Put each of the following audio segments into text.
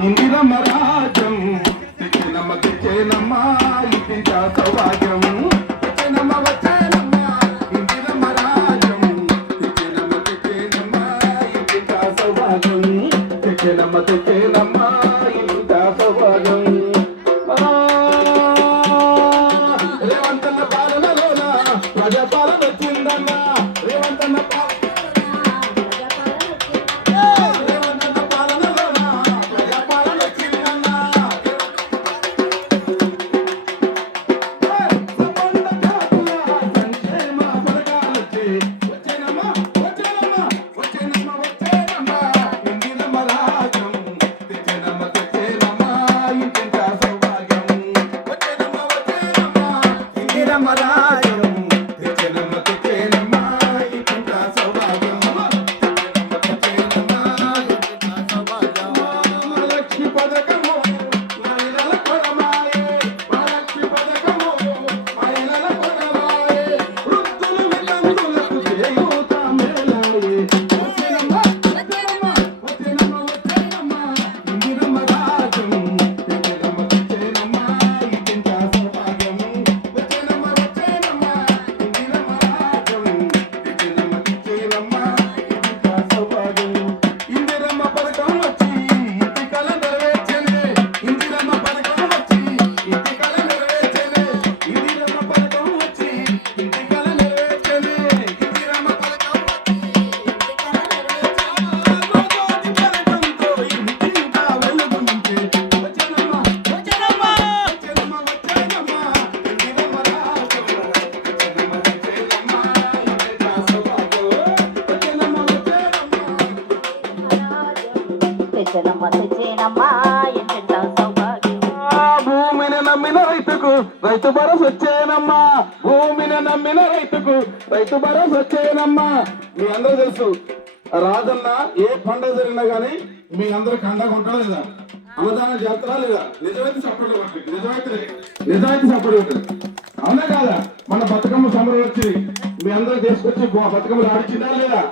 ఇందిరమ్మ రాజ్యం తెచ్చేనమ్మ తెచ్చేనమ్మ ఇంటింటా సౌభాగ్యం తెచ్చేనమ్మ వచ్చేనమ్మ ఇందిరమ్మ రాజ్యం తెచ్చేనమ్మ తెచ్చేనమ్మ ఇంటింటా సౌభాగ్యం తెచ్చేనమ్మ తెచ్చేనమ్మ ఇంటింటా సౌభాగ్యం రేవంతన్న పాలనలోన ప్రజాపాలన వచ్చిందన్న రేవంతన్న భూమిని నమ్మిన రైతుకు రైతు భరోసా వచ్చేనమ్మా భూమిని నమ్మిన రైతుకు రైతు భరోసా వచ్చేనమ్మా మీ అందరూ తెలుసు రాజన్న ఏ పండుగ జరిగినా గానీ మీ అందరికి అండగా ఉంటాడా లేదా అన్నదాన జాతర లేదా నిజమైతే సపోర్ట్ కొట్టండి నిజమైతే సపోర్ట్ కొట్టండి అవునా కాదా మన బతుకమ్మ సమరం వచ్చి మీ అందరూ తీసుకొచ్చి బతుకమ్మలు ఆడిచిందా లేదా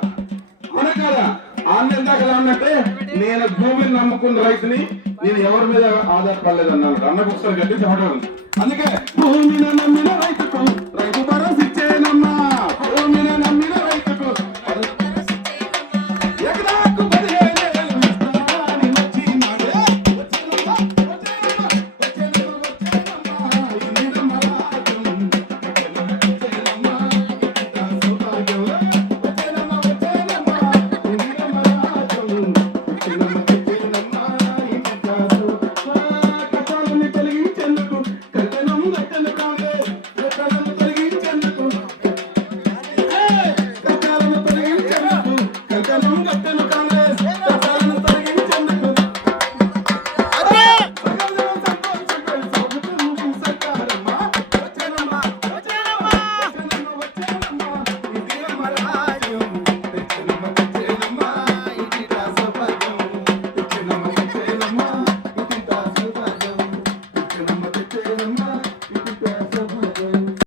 అవునా కాదా ఆన్లైన్ దాకా అన్నట్టే నేను భూమిని నమ్ముకున్న రైతుని నేను ఎవరి మీద ఆధారపడలేదు అన్నాడు అన్నకు ఒకసారి గట్టి చెప్పడం అందుకే భూమిని నమ్మిన రైతుకు